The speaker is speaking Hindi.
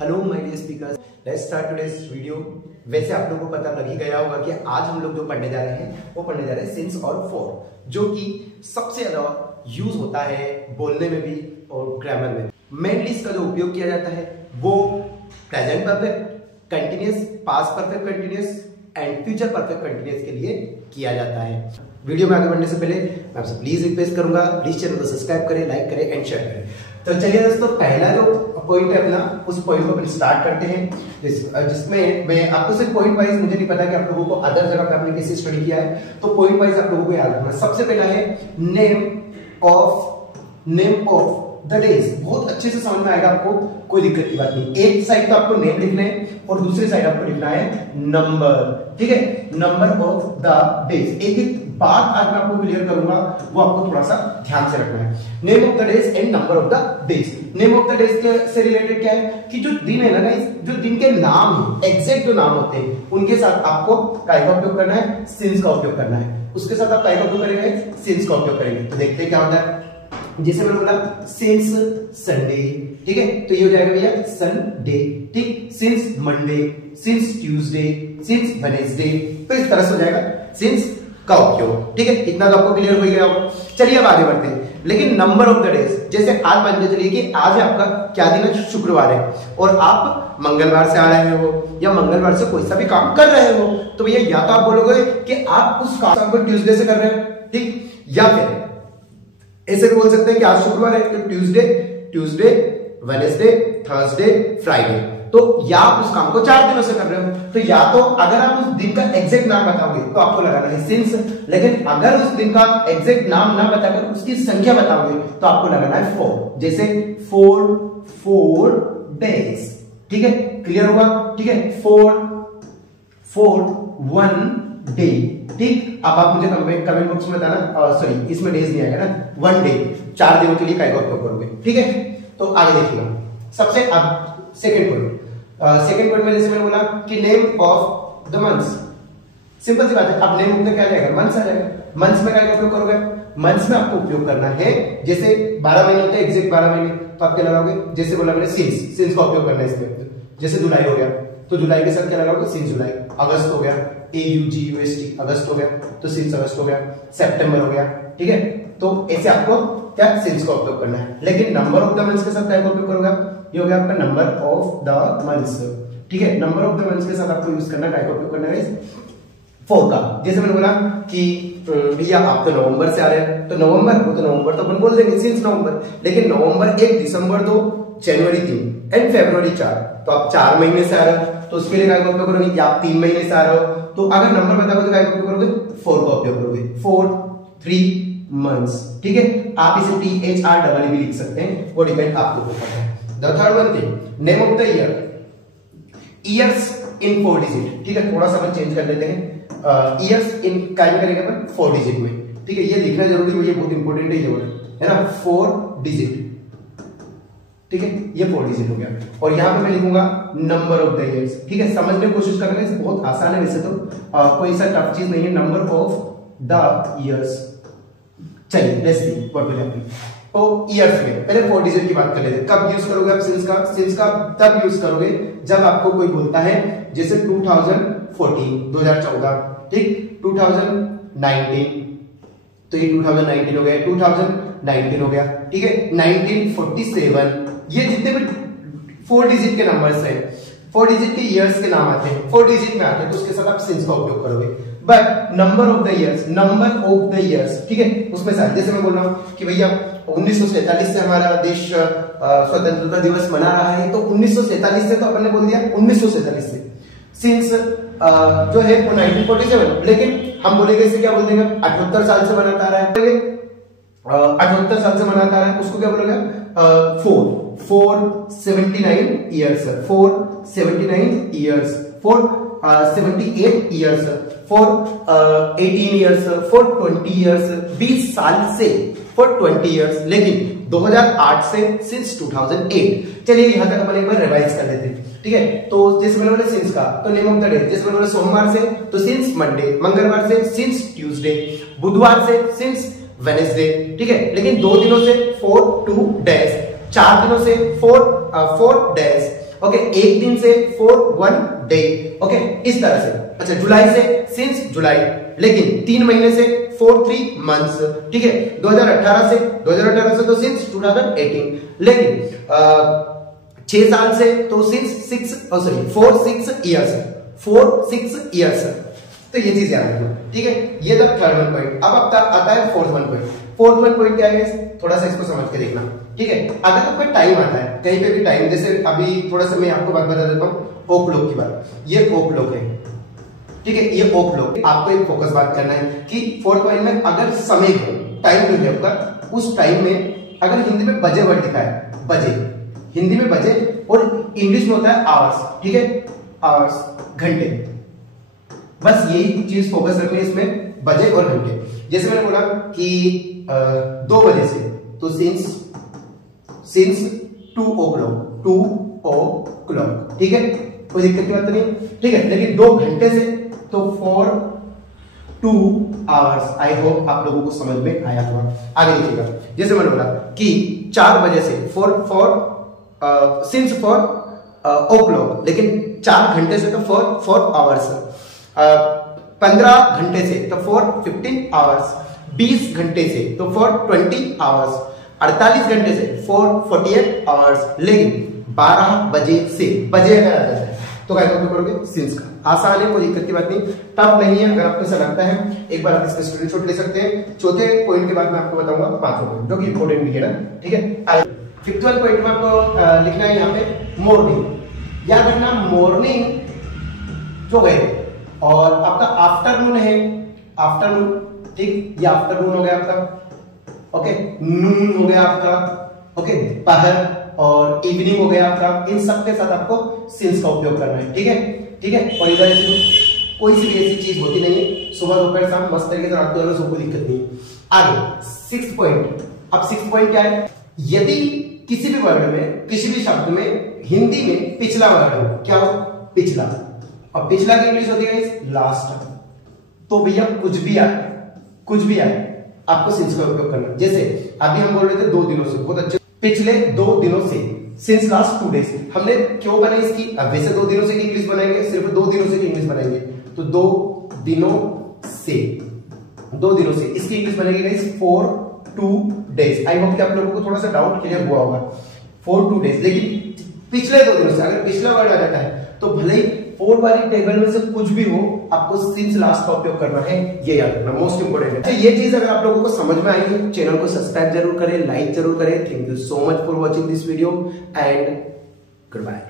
Hello my dear speakers, let's start today's video. वैसे आप लोगों को पता लग ही गया होगा कि आज हम लोग जो पढ़ने जा रहे हैं वो पढ़ने जा रहे हैं सिंस और फॉर, जो कि सबसे ज्यादा यूज होता है बोलने में भी और ग्रामर में। मेनली इसका जो उपयोग किया जाता है वो present perfect, continuous, past perfect continuous and future perfect continuous के लिए किया जाता है। वीडियो में आगे बढ़ने से पहले मैं आपसे प्लीज रिक्वेस्ट करूंगा, प्लीज चैनल को सब्सक्राइब करें, लाइक करें एंड शेयर करें। तो चलिए दोस्तों, पहला जो पॉइंट है अपना, उस पॉइंट को अपन स्टार्ट करते हैं, जिसमें मैं आपको सिर्फ पॉइंट वाइज, मुझे नहीं पता कि आप लोगों को अदर जगह पे आपने कैसे स्टडी किया है, तो पॉइंट वाइज आप लोगों को याद रखना। सबसे पहला है नेम ऑफ द डेज। बहुत अच्छे से समझ में आएगा आपको, कोई दिक्कत की बात नहीं। एक साइड तो आपको नेम लिखना है और दूसरी साइड आपको लिखना है नंबर, ठीक है, नंबर ऑफ द डेज। एक एक बात आज मैं आपको क्लियर करूंगा, वो आपको थोड़ा सा ध्यान से रखना है। Name of the days and number of the days. Name of the days से रिलेटेड क्या है कि जो दिन है ना गाइस, जो दिन के नाम है, एग्जैक्ट जो नाम होते हैं, उनके साथ आपको काय का उपयोग करना है, सिंस का उपयोग करना है। उसके साथ आप काय का उपयोग करेंगे, सिंस का उपयोग करेंगे। तो देखते हैं क्या होता है। जैसे मैंने बोला सिंस संडे, ठीक है, तो ये हो जाएगा भैया संडे, ठीक। Since Monday, since Tuesday, since Wednesday, तो इस तरह से हो जाएगा सिंस का उपयोग, ठीक है। इतना तो आपको क्लियर हो गया होगा। चलिए अब आगे बढ़ते हैं। लेकिन नंबर ऑफ द डेज, जैसे आज मान के चलिए कि आज है आपका क्या दिन है, शुक्रवार है, और आप मंगलवार से आ रहे हो या मंगलवार से कोई सा भी काम कर रहे हो, तो भैया या तो आप बोलोगे कि आप उस काम को ट्यूसडे से कर रहे हो, ठीक, या फिर ऐसे भी बोल सकते हैं कि आज शुक्रवार है तो ट्यूसडे, वेडनेसडे, थर्सडे, फ्राइडे। तो या आप उस काम को 4 दिनों से कर रहे हो, तो या तो अगर आप उस दिन का एग्जैक्ट नाम बताओगे तो आपको लगाना है सिंस, लेकिन अगर उस दिन का एग्जैक्ट नाम ना बताकर उसकी संख्या बताओगे तो आपको लगाना है फोर। जैसे फोर डेज, ठीक है, क्लियर हुआ, ठीक है। फोर 1 डे, ठीक। अब आप मुझे कमेंट बॉक्स में बताना, सॉरी इसमें डेज नहीं आएगा ना, 1 डे, 4 दिनों के लिए काय का उपयोग करोगे, ठीक है। तो आगे देखिएगा। सबसे अब सेकंड पॉइंट में जैसे मैंने बोला कि name of the months, simple सी बात है। अब नेम ऑफ द क्या आ जाएगा, मंथ्स आ जाएगा। मंथ्स में काय का उपयोग करोगे, मंथ्स में आपको उपयोग करना है, जैसे 12 महीने होते हैं, एग्जैक्ट 12 महीने, तो आप क्या लगाओगे, जैसे बोला मैंने सिंस का उपयोग करना है इसमें। जैसे जुलाई हो गया तो जुलाई के साथ क्या लगाओगे, सिंस जुलाई। अगस्त हो गया, AUGUST, अगस्त हो गया तो सिंस अगस्त हो गया। सितंबर हो गया, ठीक है। तो ऐसे आपको क्या सिंस का उपयोग करना है। लेकिन नंबर ऑफ द मंथ्स के साथ क्या उपयोग करोगे, ये हो गया आपका नंबर ऑफ द मंथ्स, ठीक है। नंबर ऑफ द मंथ्स के साथ आपको यूज करना है, का उपयोग करना है फोर का। जैसे मैंने बोला कि भैया आप तो नवंबर से आ रहे हैं, तो नवंबर तो अपन बोल देंगे सिंस नवंबर, लेकिन नवंबर 1, दिसंबर 2, जनवरी 3 एंड फरवरी 4, तो आप 4 महीने से आ रहे हो, तो उसके लिए काय का उपयोग करोगे, या आप 3 महीने से आ रहे हो, तो अगर नंबर बताओगे तो काय का उपयोग करोगे, 4 का उपयोग करोगे। 3 मंथ्स, ठीक है। आप इसे THR भी लिख सकते हैं, वो डिपेंड आपके ऊपर है। The third one thing, name of the year, years in 4 digit, ठीक है। थोड़ा सा अपन चेंज कर लेते हैं, ईयर्स इन काय में करेंगे अपन 4 डिजिट में, ठीक है। ये लिखना जरूरी है, ये बहुत इंपॉर्टेंट है, ये वर्ड है ना, 4 डिजिट, ठीक है। ये 4 डिजिट हो गया, और यहां पे मैं लिखूंगा नंबर ऑफ द ईयर्स, ठीक है। समझने की कोशिश करना है, बहुत आसान है वैसे तो, कोई सा टफ चीज नहीं है। नंबर ऑफ द ईयर्स, चलिए let's see what will happen. तो ईयर्स में पहले 4 डिजिट की बात कर लेते हैं। कब यूज करोगे आप सिंस का तब यूज करोगे जब आपको कोई बोलता है, जैसे 2014, ठीक, 2019, तो ये 2019 हो गया, 2019 हो गया, ठीक है। 1947, ये जितने भी 4 डिजिट के नंबर्स हैं, 4 डिजिट के ईयर्स के नाम आते हैं, 4 डिजिट में आते हैं, तो उसके साथ आप सिंस का उपयोग करोगे। But number of the years, ठीक है, उसमें साथ, जैसे मैं बोल रहा हूं कि भैया 1947 से हमारा देश स्वतंत्रता दिवस मना रहा है, तो 1947 से तो अपन ने बोल दिया 1947 से। सिंस जो है वो 1947, लेकिन हम बोलेंगे इसे क्या बोल देंगे, 78 साल से मनाता आ रहा है, 78 साल से मनाता आ रहा है, उसको क्या बोलेंगे, 479 years, 478 years, 478 years, 418 years, 420 years, 20 साल से 420 ईयर्स, लेकिन 2008 से सिंस 2008। चलिए यहां तक अपन एक बार रिवाइज कर लेते हैं, ठीक है। तो जैसे मैंने बोला सिंस का, तो नेम ऑफ द डे, जैसे मैंने बोला सोमवार से तो सिंस मंडे, मंगलवार से सिंस ट्यूसडे, बुधवार से सिंस वेडनेसडे, ठीक है। लेकिन 2 दिनों से 4 2 डेज, 4 दिनों से 4 4 डेज, ओके, एक दिन से फॉर वन डे, ओके, इस तरह से। अच्छा, जुलाई से सिंस जुलाई, लेकिन 3 महीने से फॉर 3 मंथ्स, ठीक है। 2018 से तो सिंस 2018, लेकिन 6 साल से तो सिंस फॉर 6 इयर्स, तो ये चीज याद रखना, ठीक है। ये था थर्ड वन पॉइंट। अब आता है fourth one point. Fourth one point क्या है, थोड़ा सा इसको समझ के देखना, ठीक है। अगर आपका टाइम आता है कहीं पे भी टाइम, जैसे अभी थोड़ा सा मैं आपको बात बता देता हूँ ओ क्लॉक की बात। ये ओ क्लॉक है, ठीक है, ये ओ क्लॉक। आपको एक फोकस बात करना है कि फोर्थ पॉइंट में अगर समय हो, टाइम जो है आपका, उस टाइम में अगर हिंदी में बजे वर्ड दिखा है, बजे, हिंदी में बजे, और इंग्लिश में होता है आवर्स, ठीक है, आवर्स, घंटे। बस यही चीज फोकस रखनी है इसमें, बजे और घंटे। जैसे मैंने बोला कि 2 बजे से, तो सिंस 2 o'clock, ठीक है, कोई दिक्कत की बात तो नहीं, ठीक है। लेकिन 2 घंटे से तो फॉर 2 hours। आई होप आप लोगों को समझ में आया होगा। आगे देखिएगा, जैसे मैंने बोला कि 4 बजे से सिंस फॉर o'clock, लेकिन 4 घंटे से तो फॉर आवर्स, 15 घंटे से तो फॉर 15 आवर्स, 20 घंटे से तो फॉर 20 आवर्स, 48 घंटे से फॉर 48 आवर्स, लेकिन 12 बजे से, बजे अगर आ जाता है तो क्या करोगे, सिंस का। आसान है, कोई दिक्कत की बात नहीं, टफ नहीं है। अगर आपको ऐसा लगता है, एक बार आप इसका स्क्रीनशॉट ले सकते हैं। चौथे पॉइंट के बाद मैं आपको बताऊंगा 5वां पॉइंट, जो कि इंपॉर्टेंट भी है ना, ठीक है। फिफ्थ वाला पॉइंट में आपको लिखना है यहाँ पे मॉर्निंग। याद रखना, मॉर्निंग जो है और आपका आफ्टरनून है, आफ्टरनून, ठीक, ये आफ्टरनून हो गया आपका, ओके, नून हो गया आपका, ओके, दोपहर और इवनिंग हो गया आपका। इन सब के साथ आपको सिंस का उपयोग करना है, ठीक है, ठीक है। और इधर कोई सी भी ऐसी चीज होती नहीं है, सुबह दोपहर शाम मस्त तरीके से रात को सबको दिक्कत नहीं। आगे 6th पॉइंट। अब 6th पॉइंट क्या है, यदि किसी भी वर्ड में, किसी भी शब्द में हिंदी में पिछला वर्ड हो, क्या हो, पिछला, और पिछला की इंग्लिश होती है लास्ट, तो भैया कुछ भी आए आपको सिंस का उपयोग करना। जैसे अभी हम बोल रहे थे 2 दिनों से, बहुत अच्छे, पिछले 2 दिनों से, सिंस लास्ट 2 डेज। हमने क्यों बनाई इसकी, अब वैसे 2 दिनों से की इंग्लिश बनाएंगे, सिर्फ 2 दिनों से की इंग्लिश बनाएंगे, तो 2 दिनों से इसकी इंग्लिश बनेगी guys for 2 days. I hope कि आप लोगों को थोड़ा सा डाउट क्लियर हुआ होगा, फॉर 2 डेज। लेकिन पिछले 2 दिनों से अगर पिछला वर्ड आ जाता है तो भले ही 4 वाली टेबल में से कुछ भी हो, आपको सिंस लास्ट का उपयोग करना है, ये याद रखना, मोस्ट इंपोर्टेंट है। ये चीज अगर आप लोगों को समझ में आई है, चैनल को सब्सक्राइब जरूर करें, लाइक जरूर करें। Thank you so much for watching this video and good bye.